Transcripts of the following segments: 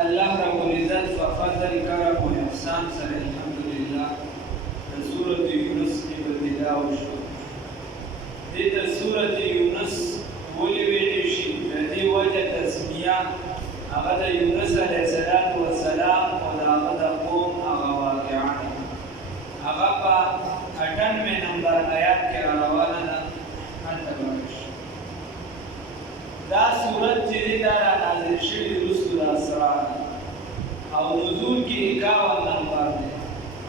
الله رب العزت په فضل کرم او احسان سره الحمدلله د سورۃ یونس ابتدا وشو. دې ته سورۃ یونس ولې ویل شي؟ د دې وجه تسمیه هغه د یونس علیه السلام او د هغه د قوم هغه واقعه ده. هغه په 98 نمبر آیات کې روانه ده. دا سورت چې دا نازل شوی وروسته د اسرار او نزول کې 51 نمبر دی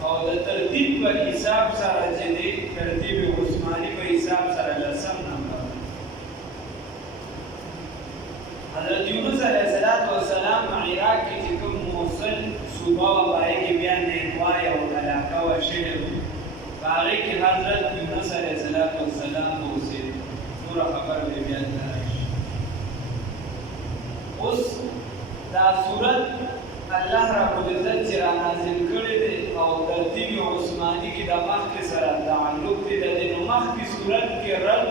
او د ترتیب په حساب سره چې دی ترتیب عثماني په حساب سره 10 نمبر دی. حضرت یونس علیه السلام عراق کې چې کوم موصل صوبه و پای کې بیا نیټوای او علاقه و شهر هغې کې حضرت یونس علیه السلام اوسېد. نوره خبر به بیا اوس دا صورت الله رب العزت چې را نازل کړی دی او ترتیب عثماني کې د مخکې سره تعلق دی. د دې نو مخکې صورت کې رد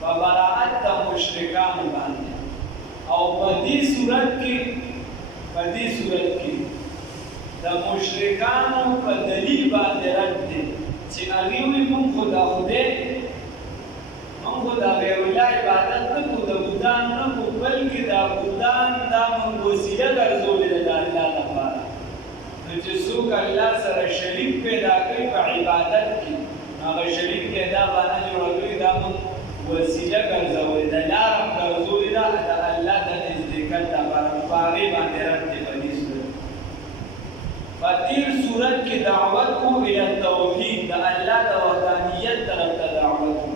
په براءت د مشرکانو باندې او په دې صورت کې د مشرکانو په دلیل باندې رد دی چې هغوی وایي موږ خو د خدای موږ خو د غیر الله عبادت نه کوو، د بودان نه کوو، بلکې د بودان دا موږ وسیله ګرځولې ده د الله لپاره. نو چې څوک الله سره شریک پیدا کوي په عبادت کې، هغه شریک پیدا باندې جوړوي، دا موږ وسیله ګرځولې ده، لاره ګرځولې ده د الله د نزدېکت لپاره. په هغې باندې رد دی په دې صورت. په تېر صورت کې دعوت کو الی توحید، د الله د وحدانیت طرف ته دعوت کو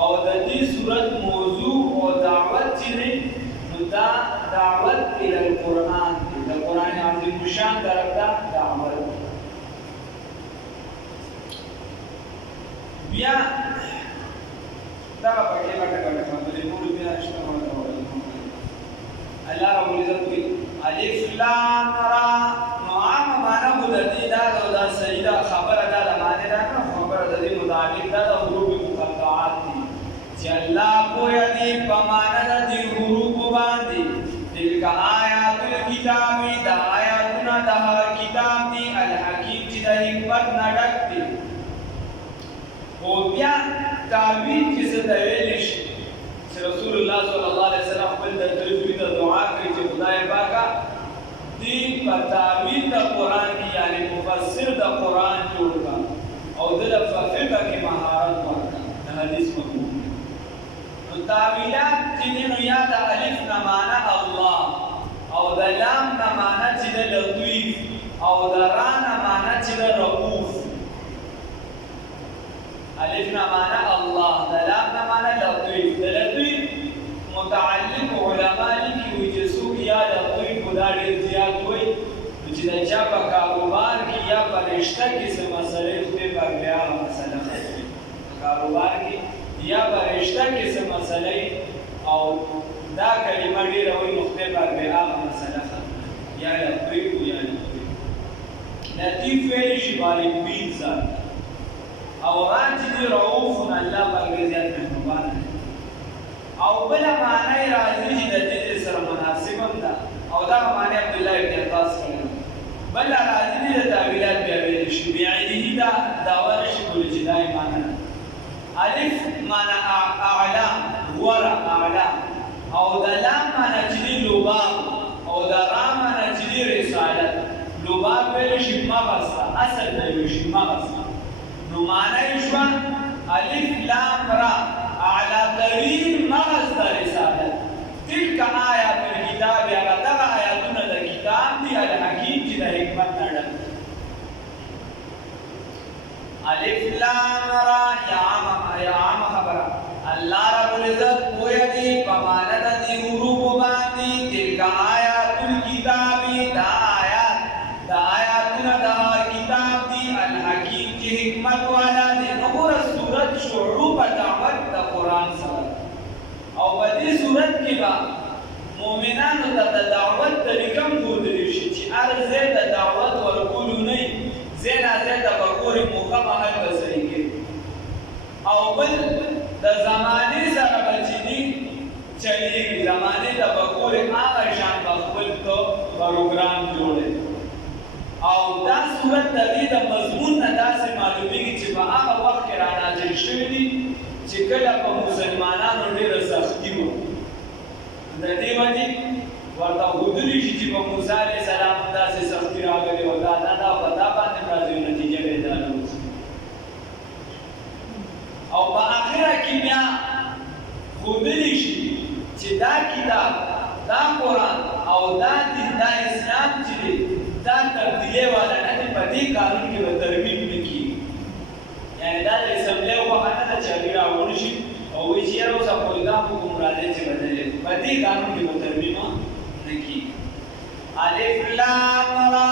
او د دې صورت موضوع او دعوت چې دی نو دا دعوت الی القرآن دی، د قرآن عظیم الشان طرف ته دعوت. بیا دغه پکې غټه خبرې نورې بیا شته الله رب العزت وایي الف لام را. نو عامه معنا خو د دې دا صحیح ده خبره ده د معنی ده نه خبره د دې مطابق ده د حروف مقطعات دي چې الله پوهه دی په معنا د دې حروفو باندې. تلک آیات الکتاب، دا آیاتونه د کتاب دي الحکیم چې د حکمت نه ډک دي. او بیا تعبیر چې څه ته ویلی شي چې رسول الله صلی الله علیه وسلم خپل د زوی ته دعا کوي چې خدای پاکه دې په تعبیر د قرآن کې یعنې مفسر د قرآن جوړ کړه او د له فقه کې مهارت ورکړه د حدیث مفهوم. نو تعویلات چې دي نو یا د الف نه معنی الله او د لام نه معنی چې د لطیف او د را نه معنی چې د رؤوف. الف نه معنی الله، د لام نه معنی لطیف. د لطیف متعلق علما لیکي وایي چې څوک یا لطیف دا ډېر زیات وایي چې د چا په کاروبار کې یا په رشته کې څه مسلې خدای پاک بیا هغه مسله ختموي. په کاروبار کې یا په رشته کې څه مسلې او دا کلمه ډېره وایي نو خدای پاک بیا هغه مسله ختموي. یا لطیف یا لطیف. لطیف ویلی شي باریکبین ذات او را چې دی رؤوف الله پاک ډېر زیات مهربانه دی. او بله معنی راځي چې د دې سره مناسب هم ده او دا معنی عبدالله ابن عباس کړی. بله راځي د تعویلات بیا ویلی شي بعینه دا دعوه نشي کولی چې دا یې معنی ده. الف معنی اعلا غوره اعلا او د لام معنی چې دی لباب او د را معنی چې دی رسالت. لباب ویلی شي مغز ته اصل ته ویلی شي مغز ته. نو معنی یې شوه الف لام را اعلی ترین مغز د رسالت. تلک آیات الکتاب، هغه دغه آیاتونه د کتاب دي الحکیم چې د حکمت نه ډک دي. الف لام را یا عامه خبره الله رب العزت پوهه دی په معنا د دې حروفو باندې. تلک آیات الکتاب، دا آیاتونه د کتاب دي الحکیم چې حکمت والا دی. نو ګوره صورت شروع په دعوت د قرآن سره او په دې صورت کې به مؤمنانو ته د دعوت طریقه هم ښودلی شي چې هر ځای د دعوت ورکولو نه وي، ځای نا ځای ته به ګورې موقع محل به صحیح کوي. او بل د زمانې سره به چې دي چلیږي، زمانې ته به ګورې هغه شان به خپل ته پروګرام جوړي او دا صورت د دې د مضمون نه داسې معلومیږي چې په هغه وخت کې را نازل شوي دي چې کله په مسلمانانو ډېره سختي وه د دې وجې ورته ښودلي شي چې په موسی علیه السلام داسې سختي راغلې وه دا په دا باندې راځي نتیجه به یې دا نه اوسي او په آخره کې بیا ښودلی شي چې دا کتاب دا قرآن او دا دین دا اسلام چې دی دا تبدیلی والا نه دی په دې قانون کې به ترمیم نه کېږي یعنې دا د اسمبلۍ وخت نه ده چې هغې راوړل شي او وایي چې یاره اوس اپوزیګا په ګمراهۍ چې بدلې په دې قانون کې به ترمیم نه کېږي الف لام را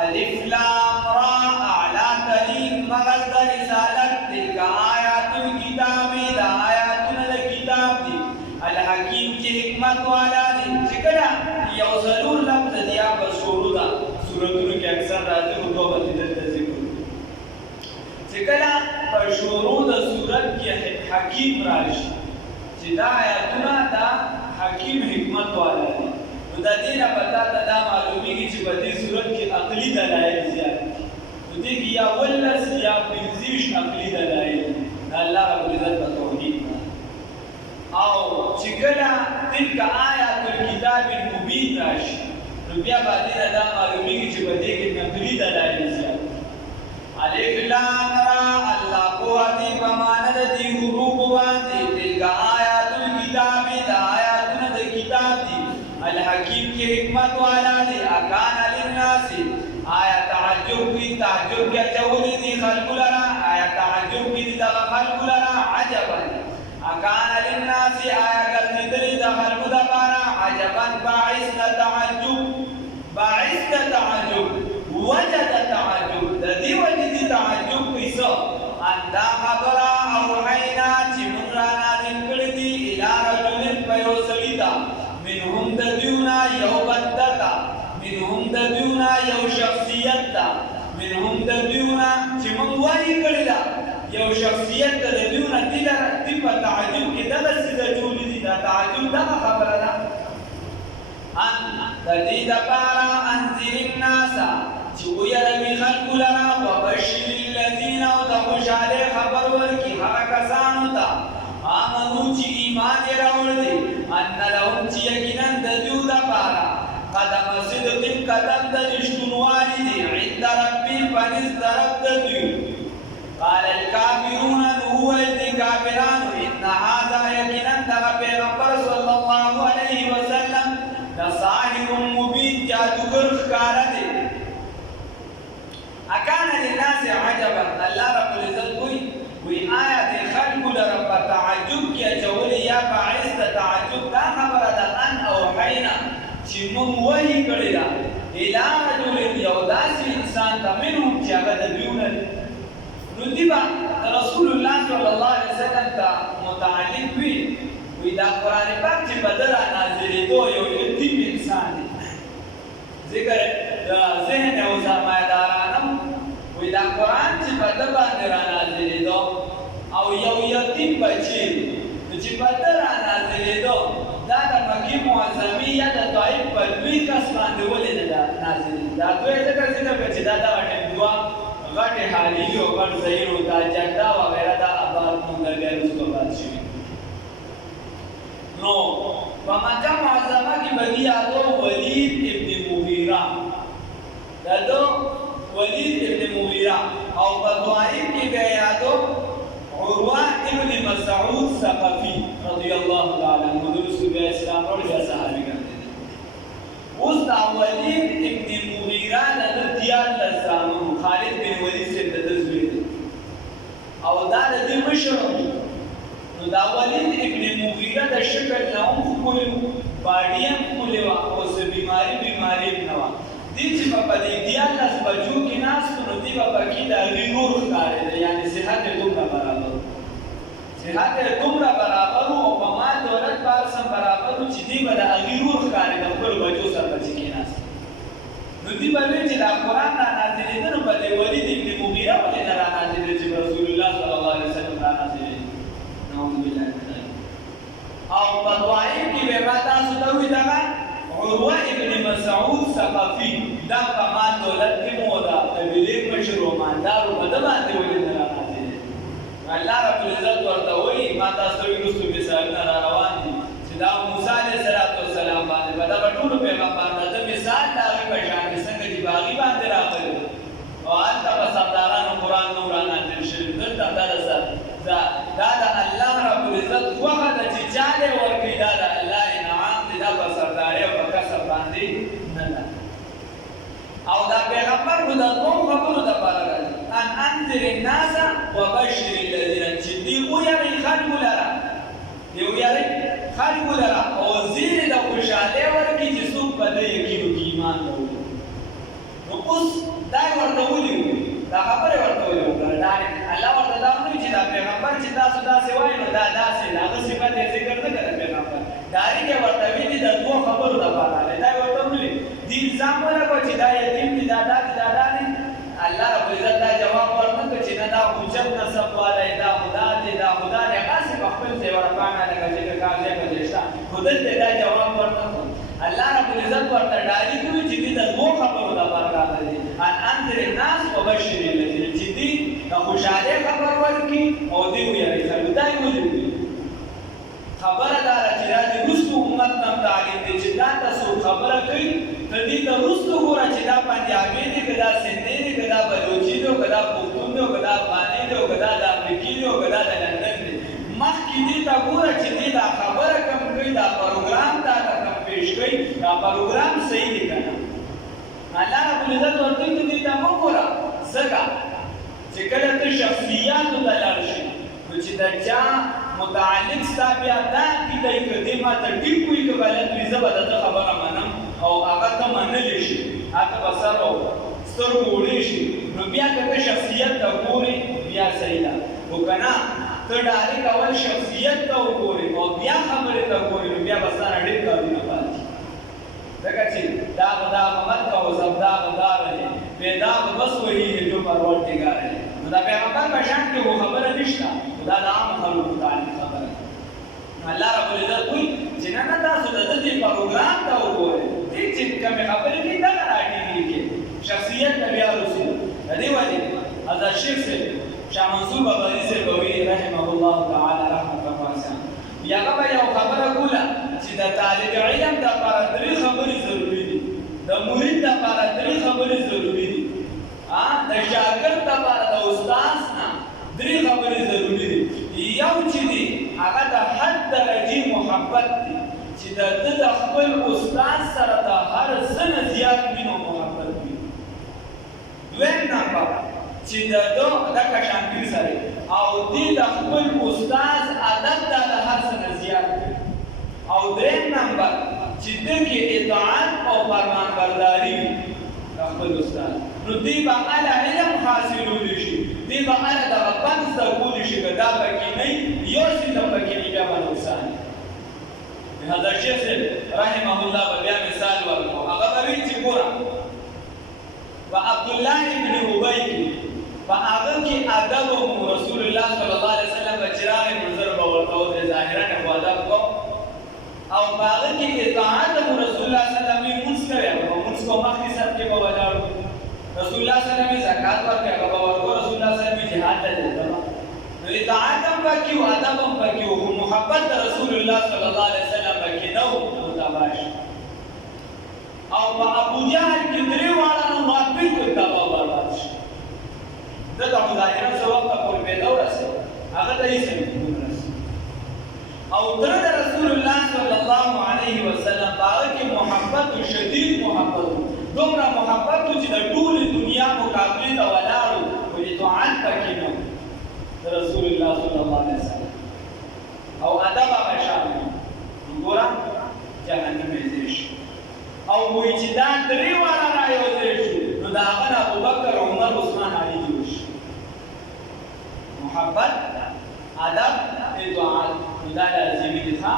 الف لام را اعلی ترین مغز د رسالت تلک آیات الکتاب دا آیاتونه د کتاب دي الحکیم چې حکمت والا دي چې کله یو ضرور لفظ دی یا په شروع ده سورتونو کې اکثر راځي او دوه به دلته ذکر چې کله په شروع د سورت کې حکیم راشي چې دا آیاتونه دا حکیم حکمت والا دي نو د دې نه پتا ته دا معلومیږي چې په دې صورت کې عقلي دلایل زیات دي نو دې کې یا ولس یا پنځویشت عقلي دلایل الله رب العزت په توحید او چې کله تلک آیات الکتاب المبین راشي نو بیا باندې دا معلومیږي چې په دې کې نقلي دلایل زیات دي الف لام را الله قوه دې په معنا د دې حروف باندې تلک آیات الکتاب دا آیاتونه د کتاب دي الحکیم کی حکمت والا دی اکان للناس آیا تعجب کی تعجب کیا چولی دی خلق لرا آیا تعجب کی دی خلق لرا عجبا اکان للناس آیا کرنی دلی دا خلق دا پارا عجبا باعث تعجب وجد تعجب دا دی وجد تعجب کیسا اندا خبرا اوحینا چی من را نازل کردی الى رجل پیوسلیتا منهم ددیونا یو بدتا منهم ددیونا یو شخصیتا منهم ددیونا چې موږ وایي کړی دا یو شخصیت ددیونا دی په تعجب کې دغه څه د جوړې دي دا تعجب دغه خبره ده ان د دې دپاره انذر الناس چې ویروي خلکو لره وبشر الذین او د خوشحالۍ خبر ورکړي هغه کسانو ته آمنو چې ایمان یې راوړی دی ان لهم چې یقینا د دوی دپاره قدم صدق قدم د رښتونوالي دی عند ربهم په نزد د رب د دوی قال الکافرون نو وویل دي کافرانو ان هذا یقینا دغه پیغمبر صلی الله علیه وسلم لساحر مبین جادوګر ښکاره دی اکان للناس عجبا الله رب العزت وی آیا د خلکو لره په تعجب کې اچولې یا باعث د تعجب دا خبره ده ان اوحینا چې موږ وحي کړې ده الی رجل یو داسې انسان ته منهم چې هغه د دوی نه نو دی به رسول الله صلی الله علیه وسلم ته متعلق وي دا قرآن پاک چې په ده رانازلېدو یو یتیم انسان دی ذکر د ذهن او سرمایه‌دارانو وی دا قرآن چې په ده باندې رانازلېدو او یو یتیم بچی نو چې په ده رانازلېدو دا د مکې معظمې یا د طایف په لوی کس باندې ولې نه ده نازلېدل دا دوی ځکه چې دا دغه ټیم دوه غټې حالیلي او غټ ظهیر دا جده وغیره دا آباد مونږ اوس آباد شوي نو په مکه معظمه کې به یادو ولید ابن مغیره دا دو ولید ابن مغیره او په طائف کې به یادو عروه ابن مسعود ثقفي رضی الله تعالی عنہ د رسول اسلام ورته صحابي ګرځیدل اوس دا ولید ابن مغیره د دیار لزامو خالد بن ولید څخه د زوی او دا د دې مشر نو دا ولید ابن مغیره د شکل نه هم ښکلي باډي هم ښکلې وه او څه بیماري نه وه دې چې به په دې دیارلس بجو کې ناست نو دې به پکې د هغې نور ښکارېده یعنې صحت یې دومره برابر و او په مال دولت په هر څه برابر و چې دې به د هغې نور ښکارېده خپلو بچو سره به چې کېناست نو دې به ویل چې دا قرآن رانازلېده نو په دې ولید ابن مغیره ولې نه رانازلېده چې رسول الله صلی الله علیه وسلم رانازلېده نعوذ بالله من ذلك او په طائف کې به ما تاسو ته ووایي دغه عروه ابن مسعود ثقفي دا په مال دولت کې مو دا قبیلې مشر و مالدار په ده باندې ولې نه راغلی الله رب العزت ورته وایي ما تاسو ته وروستو مثالونه را روان دي چې دا موسی علیه السلام باندې په دغه ټولو پیغمبرانو د مثال د هغې په شان کې څنګه چې په هغې باندې راغلی او هلته په سردارانو قرآن نور رانازل شوي دلته دا د الله رب العزت خوښه ده چې چا دی ورکوي دا د الله انعام دی دا په سردارۍ او په کسب باندې نه ده او دا پیغمبر خو د دوو خبرو دپاره راځي ان انذر الناس وبشر الذین چې دوی ویرئ خلکو لره دوی ویرئ خلکو لره او زیرې د خوشحالۍ ورکړي چې څوک په ده یقین وکړي ایمان به وکړي نو اوس دا یې ورته ولي دا خبرې ورته ولې وکړه الله ورته دا ونه چې دا پیغمبر چې تاسو داسې وایي نو دا داسې د هغه صفت یې ذکر نه کړه پیغمبر ډایرکټ یې ورته ویلي د دوو خبرو دپاره دی دا یې ورته ولي دې الزام ولګوه چې دا یتیم دي دا دا دي دا دا دي الله رب العزت دا جواب ورنه کړ چې نه دا حجت نسب والی دا خدا دی دا خدا دی هغسې په خپل ځای ورپاڼه لکه چې د کار ځای په ځای شته خو دلته دا جواب ورنه کړ الله رب العزت ورته ډایرکټ ووایي چې دې د دوو خبرو دپاره راغلی دي ان انذر الناس وبشر الذین چې دې د خوشحالۍ خبر ورکړي او دې ویرئ خلکو دا یې ولې ووایي خبره دا ده چې دا د وروستو امت ته هم تعلیم دی چې دا ته څوک خبره کوي ته دې ته وروستو ګوره چې دا پنجابي دی که دا سندي دی که دا بلوچي دی که دا پښتون دی که دا افغاني دی که دا د امریکې دی که دا د لندن دی مخکې دې ته ګوره چې دې دا خبره کم کوي دا پروګرام تا ته کم پیش کوي دا پروګرام صحیح دی که نه الله رب العزت ورته وایي دې ته مه ګوره ځکه چې کله ته شخصیاتو ته لاړ شي نو چې د چا متعلق ستا بیا دا عقیده یي که دې ما ته ټیک وي که غلط وي زه به د ده خبره منم او هغه ته منلی شي هغه به سر او سترګو وړی شي نو بیا که ته شخصیت ته ګورې بیا صحیح ده خو که نه ته ډایرکټ اول شخصیت ته وګورې او بیا خبرې ته ګورې نو بیا به ستا نه ډېر کارونه پاتې ځکه چې داغ داغ مت کو سب داغ دار ہے بے داغ بس وہی ہے جو پروردگار ہے نو دا پیغمبر په شان کې و خبره نشته دا د عام خلکو تعلق خبره الله رب العزت وایي چې نه تاسو د دې پروګرام ته وګورئ دې چې کومې خبرې دي دا راټینګ کې شخصیت ته بیا رسول د دې وجې حضرت شیخ صاحب شاه منصور بابري صاحب وایي رحمه الله تعالی رحمة واسعه یا هغه یو خبره کوله چې د طالب علم دپاره درې خبرې ضروري دي د مرید دپاره درې خبرې ضروري دي د شاګرد دپاره د استاد نه درې خبرې ضروري دي یو چې دی هغه د حد درجې محبت دی چې د ده د خپل استاد سره د هر څه نه زیات مینه او محبت وي دویم نمبر چې د ده دغه شانګیر سره او دې د خپل استاد ادب دا د هر څه نه زیات دی او دریم نمبر چې ده کې اطاعت او فرمانبرداري وي د خپل استاد نو دې به اعلی علم حاصلولی شي دې به اعلی دغه فن زده کولی شي که دا پکې نه یو څیز هم پکې نه بیا به نقصان وي حضرت شیخ صاحب رحمه الله به بیا مثال ورکړو هغه به وایي چې ګوره په عبدالله ابن ابی کې په هغه کې ادب رسول الله صلی الله علیه وسلم به چې راغی نظر به ورته وکړي ظاهرا خو ادب کو او په هغه کې اطاعت رسول الله صلی الله علیه وسلم مونځ کوي او مونځ کو مخکې سر کې به ولاړ رسول الله صلی الله علیه وسلم زکات ورکړي هغه به ورکړو رسول الله صلی الله علیه وسلم جهاد ته ځي نو اطاعت هم پکې و ادب هم پکې و محبت د رسول الله صلی الله علیه وسلم پکې نه و متبع شي او په ابو جهل کې درې واړه نو بالکل تباه برباد شي دغه ظاهرا څه وخت پورې پیدا ورسېد هغه ته هېڅ نه او تر د رسول الله صلی الله علیه وسلم په هغه کې محبت شدید محبت دومره محبت چې د ټولې دنیا مقابلې ته ولاړ و اطاعت پکې نه د رسول الله صلی الله علیه وسلم او ادب هغه شامل ګوره جهنم یې ځای شي او وایي چې دا درې واړه رايوځای شو نو د هغه نه ابوبکر عمر عثمان علي جوړ شي محبت ادب اطاعت دا لازمي دي ښه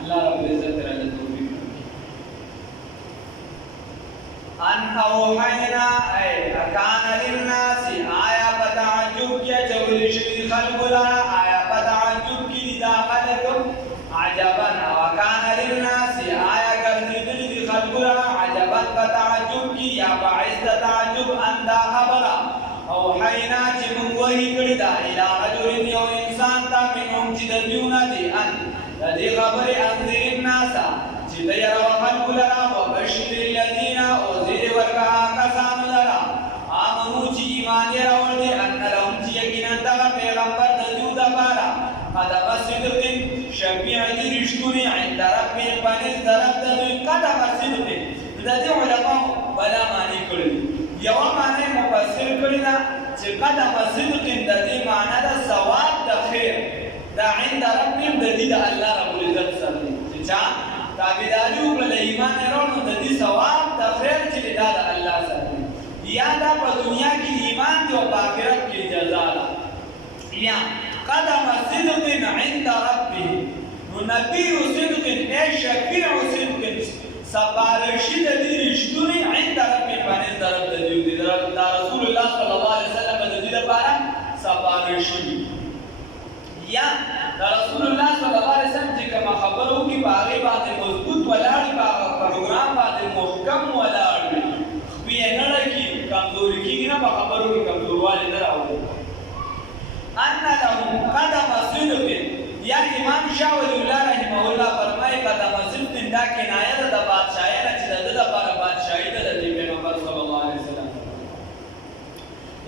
الله رب العزت راته توفیق وکړي ان اوحینا ای اکان للناس آیا په تعجب کې چول شي خلق لرا آیا په تعجب کې دا خلق عجبا وکان للناس آیا ګرځېدل دي خلق لرا عجبا په تعجب یا باعث د تعجب ان دا خبره اوحینا چې موږ وحی کړی دا الی رجل یو انسان ته منهم چې د دیونه دی ان د دې خبرې انذر الناس چې د یو خلکو لرا وبشر الذین او زیر ورکا کسانو لرا آمنو چې ایمان یې راوړل دي ان لهم چې یقینا دا پیغمبر د دیو د پاره قدم صدق شفیع دی رښتونی عند ربهم پنځ طرف د دوی قدم صدق د دې علماء بلا معنی کړی یو معنی مفسر کړی دا چې قدم صدق د دې معنی د ثواب د خیر دا عند ربهم د دې د الله رب العزت سره چې چا تابعداري وکړه ایمان وروړو د دې ثواب د خیر چې دا د الله سره یا دا په دنیا کې ایمان دی او په آخرت کې جزا ده یا قدم صدق عند ربه نبي صدق اي شفيع صدق سپارشی د دې رښتونی عند ربه باندې طرف د دې د رسول الله صلی الله علیه وسلم د دې لپاره سپارشی یا د رسول الله صلی الله علیه وسلم چې کوم خبرو کې باغې باندې مضبوط ولاړ باغ پروګرام باندې محکم ولاړ وي نه لکه کمزوري کېږي نه په خبرو کې کمزوروالی نه راوړي ان لهم قدم صدق یا امام شاه ولی الله رحمه الله فرمایي قدم صدق دا کنایه ده د بادشاهۍ نه چې د ده لپاره بادشاهي ده د دې پیغمبر صلی الله علیه وسلم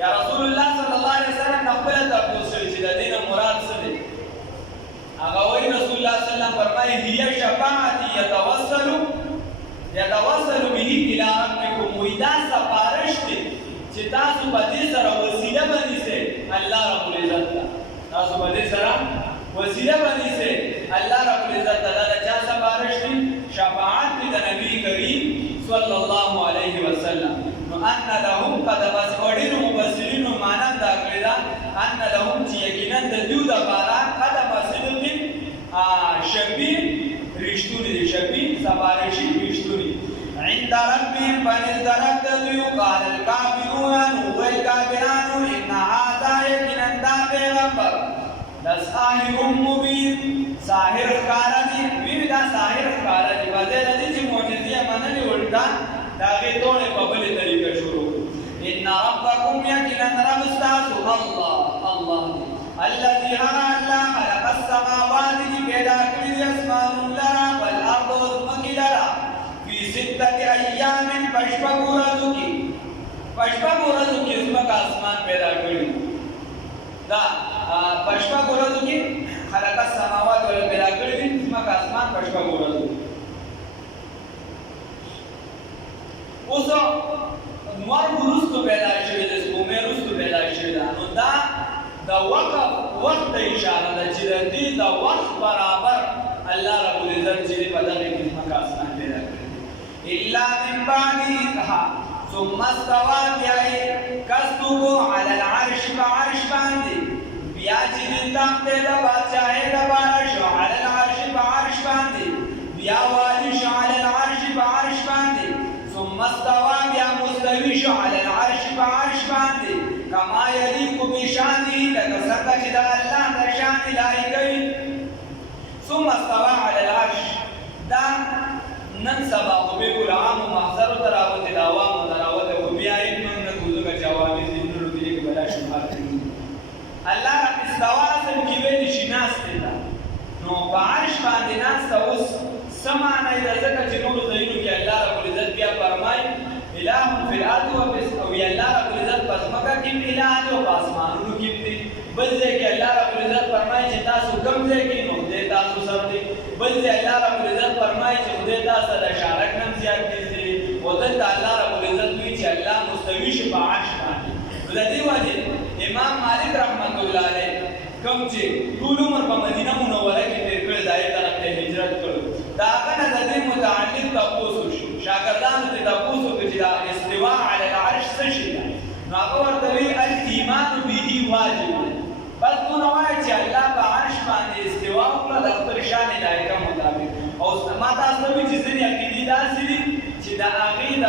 یا رسول الله صلی الله علیه وسلم نه خپله تپوس شوي چې د دې نه مراد څه دی هغه وایي رسول الله صلی الله علیه وسلم فرمایي هي شفاعتي یتوسل به الی ربکم وی دا سپارش دی چې تاسو په دې سره وسیله بنیسئ الله رب العزت ته تاسو په دې سره وسیله بنیسئ الله رب العزت ته دا چا سپارش دی شفاعت دی د نبی کریم صلی الله علیه وسلم نو ان لهم قدم صدق مفسرینو مانند دا کړی دا ان لهم چې یقینا د دیو د بارا قدم صدق شفیع رښتونی دی شفیع سپارشی رښتونی عند ربهم فنزل ربهم قال الكافرون والكافران إن هذا يقينا دا پیغمبر لساحر مبين ساحر ښکارا دی وی دا ساحر ښکارا دی بدل دي چې معجزې منلې ولدا داغه ټول په بلې طریقه شروع ان ربكم يقينا رب استاذ الله الذي الله خلق السماوات پیدا کړی اسمان لرا والارض مکلرا فی ستة ایام پشپږ ورځو کې زمکه اسمان پیدا کړی دا پشپږ ورځو کې خلق السماوات ول پیدا کړی زمکه اسمان پشپږ ورځو اوس نور ورستو پیدا شوی د سپومې ورستو پیدا شوی دا نو دا د وخت اشاره ده چې د دې د وخت برابر الله رب العزت چې په دغه کې زمکه اسمان پیدا کړی الا من بعد إذها ثم استوى كستو على العرش بعرش باندې بیا چې د تخت د بادشاہي د بارش على العرش بعرش باندې بیا والی شو على العرش بعرش باندې ثم استوى بیا مستوي شو على العرش بعرش باندې كما يليق بشانه لکسرته چې د الله د شان لایقوي ثم استوى على العرش دا نن سبا خو به ګل عام محضر تراوت داوام تراوت خو بیا یې موږ نه کوو چې جواب دې نور دې کې بلا شمار الله رب استوا سم کې ویل شي ناس ته نو عرش باندې ناس اوس سمانه دې ځکه چې نور زینو کې الله رب العزت بیا فرمای الہ فی الارض و بس او الله رب العزت پس مکه کې الہ او اسمانونو کې دې بل دې کې الله رب العزت فرمای چې تاسو کوم دې کې نو دې تاسو سره دې بل دې الله رب العزت فرمای چې دې تاسو د شارک نم زیات دي او دې الله رب العزت وی چې الله مستوی شي په عرش باندې ولدي وجه امام مالک رحمت الله علیه کوم چې ټول عمر په مدینه منوره کې تیر کړ دای طرف ته هجرت کړو دا کنه د دې متعلق تاسو شو شاګردانو ته تاسو کې چې استواء علی العرش څه شي نو هغه ورته وی الايمان به واجب بس نو وایي چې الله په عرش باندې استواء وکړه د خپل شان لایق مطابق او ما تاسو ته چې ځینې عقیدې داسې دي چې د هغې د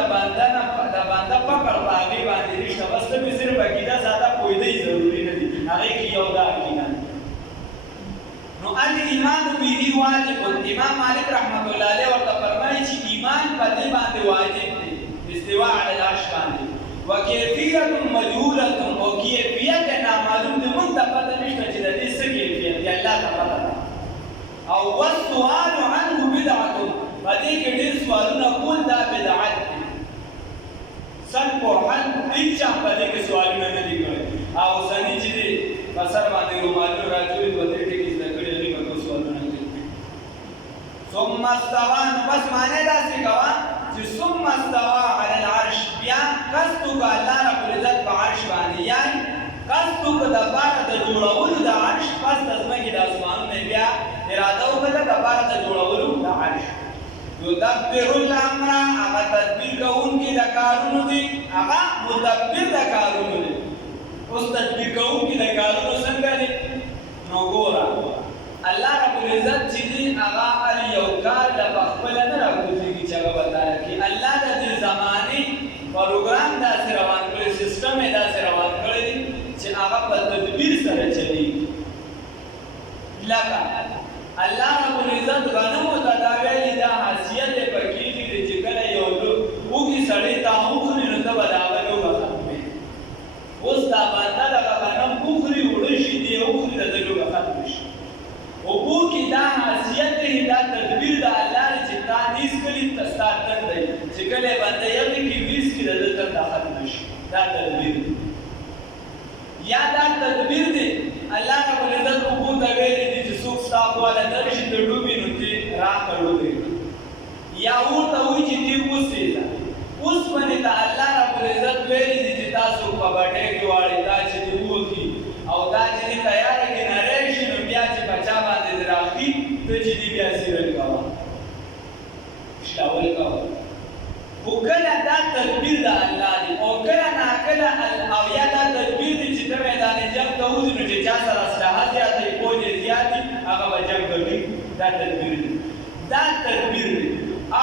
بنده فقر په هغې باندې نشته بس ته مې صرف عقیده ساده پوهېدی ضروري نه دي هغې کې یو دا عقیده نو الایمان به واجب امام مالک رحمت الله علیه ورته فرمایي چې ایمان په دې باندې واجب دی استوا علی العرش باندې وکیفیت مجهوله او کیفیت نامعلوم دي مونږ ته پته نشته چې د دې څه کیفیت دی الله ته پته ده او والسؤال عنه بدعه په دې کې ډېر سوالونه کول دا بدعت دي سن قرآن هیڅ په دې کې سوالونه نه دي کړي او سني چې دي په سر باندې رومالو راځي په دې کې څه کړي دي په سوالونه کوي ثم استوى بس معنی دا څه کوا چې ثم استوى على العرش بیا قصدو کا الله رب العزت په عرش باندې یعنی قصدو کا د بار د جوړولو د عرش پس د ځمکې د اسمانونو بیا اراده وکړه د بار د جوړولو د عرش یدبر الامر هغه تدبیر کوونکی د کارونو دی هغه مدبر د کارونو دی اوس تدبیر کوونکی د کارونو څنګه دی نو ګوره الله رب العزت چې دی هغه ال یو کار د خپل نه راکوزيږي چې هغه وتعالى کې الله د دې زمانه پروګرام داسې روان کړی سیستم یې داسې روان کړی چې هغه په تدبیر سره چلی لکه الله رب العزت غنمو ته دا ویلي دا حیثیت یې پکې دي چې کله یو وږي سړی ته وخوري نو ته به د هغه لوږه ختموي اوس دا بنده دغه غنم وخوري وړه شي دی وخوري د ده لوږه ختمه شي اوبو کې دا حیثیت دی دا تدبیر د الله دی چې تا نیز کلي ستا تن دی چې کله بنده یوې کې ویس کړي د ده تن ختمه شي دا تدبیر دی یا دا تدبیر دی الله رب العزت اوبو ته ویلي دي چې څوک ستا خواله درشي ته ډوبي نو دې راته ډوبې یا ورته وایي چې دې وسېږه اوسپنې ته الله رب العزت ویلي دي چې تاسو په بټۍ کې واړئ دا چې دې ووځي او دا چې دې تیاره کې نری شي نو بیا چې په چا باندې دې راخي ته چې دې بیا سیرل کوه شاول کوه خو کله دا تدبیر د الله دی او کله ناکله او یا دا تدبیر دی چې ته میدان جنګ ته وځې نو چې چا سره اسلحه زیاته وي پوځ یې زیات وي هغه به جنګ کوي دا تدبیر دی دا تدبیر دی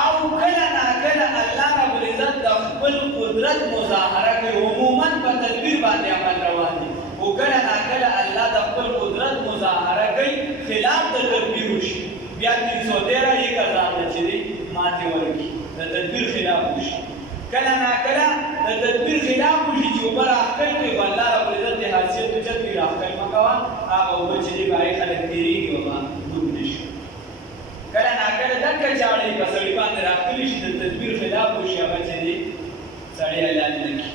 او کله ناکله الله رب العزت د خپل قدرت مظاهره کوي عموما په تدبیر باندې عمل روان دي او کله ناکله الله د خپل قدرت مظاهره کوي خلاف د تدبیر وشي بیا 313 یې کزانه چې دی ماتې ورکړي د تدبیر خلاف وشي کله ناکله د تدبیر خلاف وشي چې اوبه راښکل کړي خو الله رب العزت د حیثیت اوچت کړي راښکل مه کوه هغه اوبه چې دی په هغې خلک تېرېږي او ډوب نه شي کله ناکله دکه چاړې په سړي باندې راښکلي شي د تدبیر خلاف وشي هغه چې دی سړی علاج نه کړي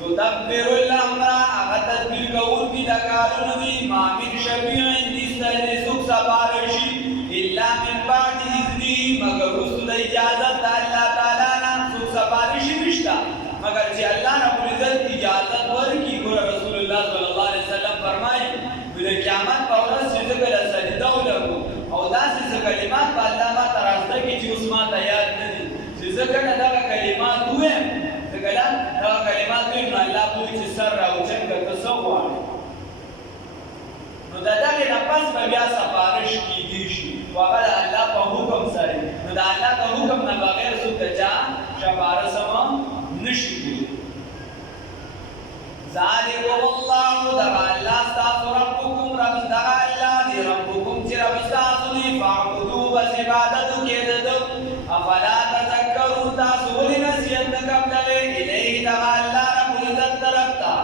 یدبر الامر هغه تدبیر کوونکي د کارونو دي ما من شفیع دې څوک سپارشي الا من بعد اذنه مگر وروسته د اجازت د الله تعالی نه څوک سپارشي نشته مگر چې الله رب العزت اجازت ورکړي ګوره رسول الله صلی الله علیه وسلم فرمایي د قیامت په ورځ چې زه کله سجده ولګو او داسې څه کلمات به الله ماته راسته کړي چې اوس ماته یاد نه دي چې زه کله دغه کلمات ووایم زه کله دغه کلمات ووایم نو الله به وایي چې سر راوچت کړه ته څه غواړې نو د دغې نه پس به بیا سفارش کېدی شي خو هغه د الله په حکم سره نو د الله د حکم نه بغیر څوک د چا شفارس هم نشي کولی ذالکم الله دغه الله ستاسو ربکم رب دغه الله دی ربکم چې رب ستاسو دی فاعبدوه بس عبادت وکړئ د ده افلا تذکرون تاسو ولې نصیحت نه قبلوئ الیه دغه الله رب العزت طرف ته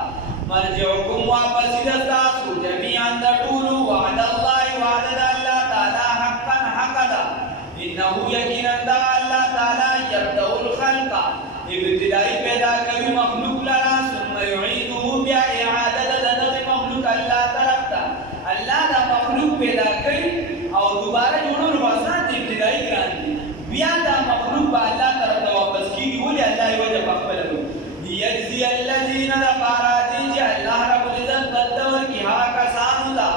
مرجعکم واپس د تاسو جميعا د ټولو وعد الله وعد د الله تعالی حقا حق ده انه یقینا د الله تعالی یبدأ الخلق ابتدائی پیدا کوي مخلوق لرا ثم يعيده بیا اعاده د دغه مخلوق الله طرف ته الله دا مخلوق پیدا کوي او دوباره جوړول واسان دي ابتدائی ګران دي بیا دا مخلوق به الله طرف ته واپس کیږي ولې الله یې وجه په خپل ليجزي الذين لفاراتي چې الله رب العزت بدور کی ها کسانو دا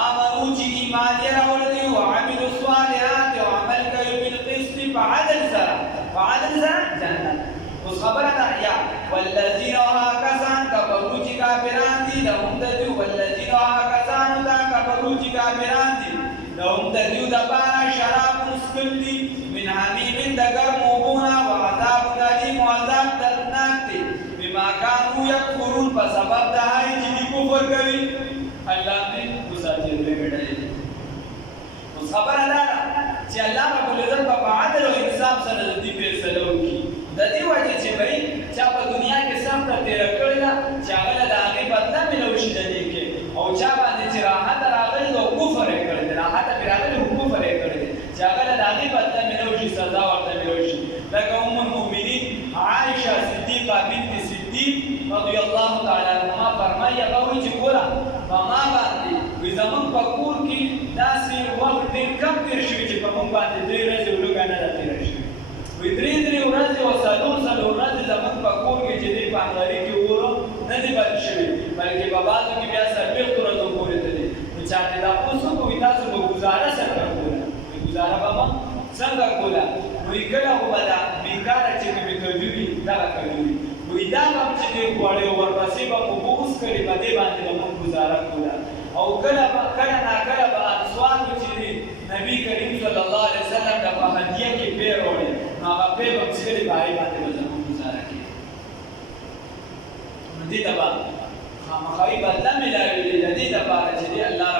آمنو چې ایمان یې راوړ دي او عملوا الصالحات او عمل کوي بالقسط فعدل سره جنت اوس خبره ده یا والذین ها کسان کفروا چې کافران دي لهم دجو والذین ها کسان دا کفروا چې کافران دي لهم دجو د بارا شراب مسکل دي من حمیم د ګرم اوبونه وعذاب الیم وعذاب دردناک دي بما كانوا يكفرون په سبب د هغې چې دوی کفر کوي الله دې وساتي دوی ګټلې اوس خبره دا ده چې الله رب العزت په عدل او انصاف سره د دې فیصله وکړي د صدیق رضی الله تعالی عنہ فرمایي هغه وایي چې ګوره په ما باندې وایي زموږ په کور کې داسې وخت ډېر کم تېر شوي چې په موږ باندې 3 ورځې ولږه نه ده تېره شوې وایي 3 ورځې او 4 ورځې زموږ په کور کې چې دی په انګاري کې وره نه دي پاتې شوي بلکې په بعضو کې بیا 4 ورځو پورې تللي نو چا دې دا اوس وکړو تاسو به ګزاره څنګه کوله ګزاره به مو څنګه کوله وایي کله خو به دا بېکاره چې کومې کجوري دغه کجوري وایي دا به هم چې دی خوړې ورپسې به مو بغض کړي په دې باندې به مونږ ګزاره کوله او کله ناکله به انسوانو چې دی نبي کریم صلی الله علیه وسلم ته په هدیه کې پی راوړی نو هغه پی به هم څښلې په هغې باندې به زموږ ګزاره کړي نو دې ته به خامخایي بدله ملاوېږي د دې دپاره چې دی الله